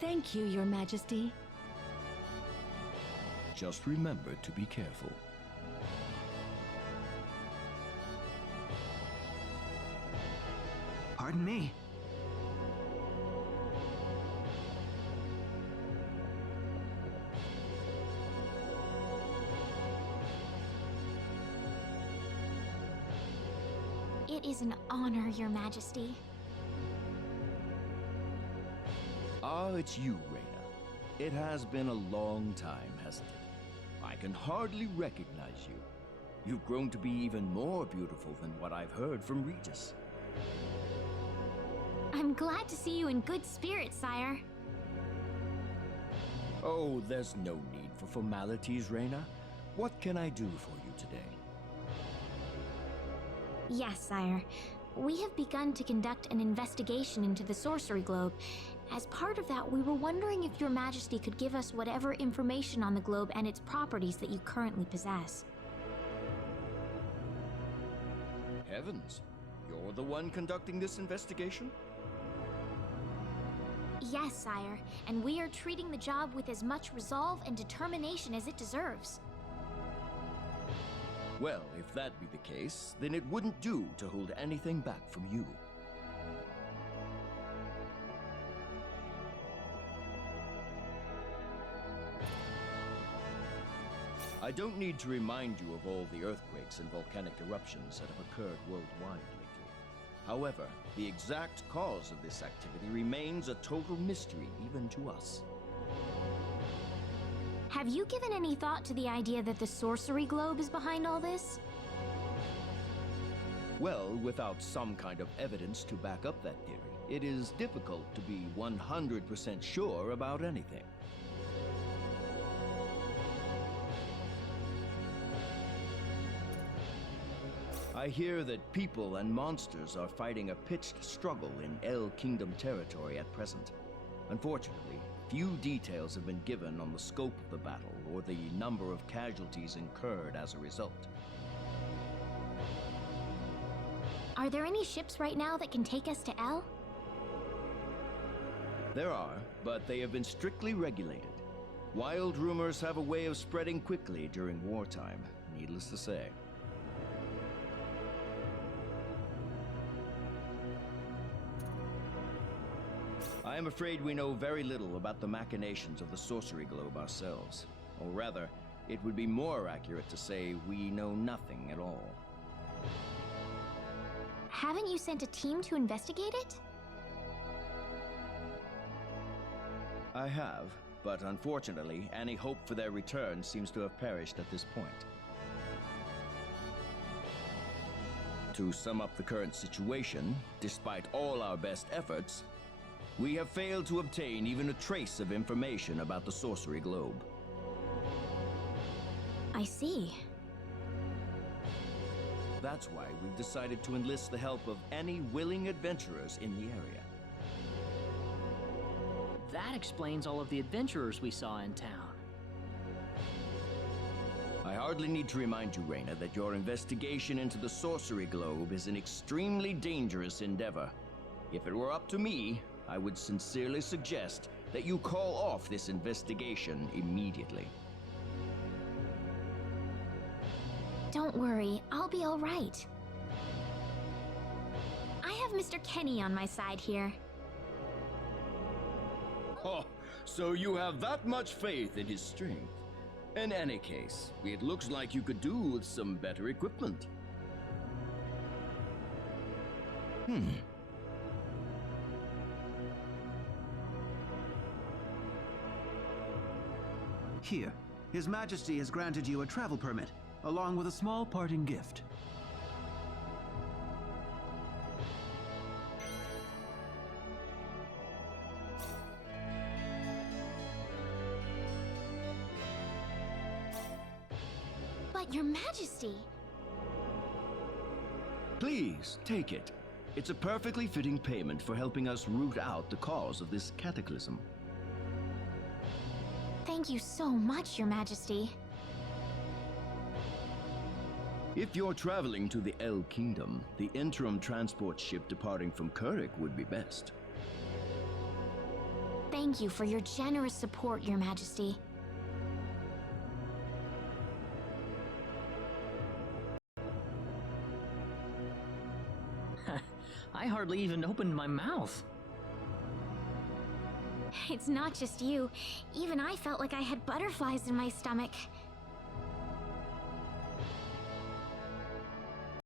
Thank you, Your Majesty. Just remember to be careful. Pardon me. It is an honor, Your Majesty. Ah, it's you, Reina. It has been a long time, hasn't it? I can hardly recognize you. You've grown to be even more beautiful than what I've heard from Regis. I'm glad to see you in good spirits, sire. Oh, there's no need for formalities, Reina. What can I do for you today? Yes, sire. We have begun to conduct an investigation into the sorcery globe. As part of that, we were wondering if Your Majesty could give us whatever information on the globe and its properties that you currently possess. Heavens, you're the one conducting this investigation? Yes, sire, and we are treating the job with as much resolve and determination as it deserves. Well, if that be the case, then it wouldn't do to hold anything back from you. I don't need to remind you of all the earthquakes and volcanic eruptions that have occurred worldwide lately. However, the exact cause of this activity remains a total mystery even to us. Have you given any thought to the idea that the sorcery globe is behind all this? Well, without some kind of evidence to back up that theory, it is difficult to be 100% sure about anything. I hear that people and monsters are fighting a pitched struggle in El Kingdom territory at present. Unfortunately, few details have been given on the scope of the battle or the number of casualties incurred as a result. Are there any ships right now that can take us to El? There are, but they have been strictly regulated. Wild rumors have a way of spreading quickly during wartime, needless to say. I am afraid we know very little about the machinations of the sorcery globe ourselves. Or rather, it would be more accurate to say we know nothing at all. Haven't you sent a team to investigate it? I have, but unfortunately, any hope for their return seems to have perished at this point. To sum up the current situation, despite all our best efforts, we have failed to obtain even a trace of information about the sorcery globe. I see. That's why we've decided to enlist the help of any willing adventurers in the area. That explains all of the adventurers we saw in town. I hardly need to remind you, Reina, that your investigation into the sorcery globe is an extremely dangerous endeavor. If it were up to me, I would sincerely suggest that you call off this investigation immediately. Don't worry, I'll be all right. I have Mr. Kenny on my side here. Oh, so you have that much faith in his strength. In any case, it looks like you could do with some better equipment. Here, His Majesty has granted you a travel permit, along with a small parting gift. But Your Majesty! Please, take it. It's a perfectly fitting payment for helping us root out the cause of this cataclysm. Thank you so much, Your Majesty. If you're traveling to the El Kingdom, the interim transport ship departing from Kurik would be best. Thank you for your generous support, Your Majesty. I hardly even opened my mouth. It's not just you. Even I felt like I had butterflies in my stomach.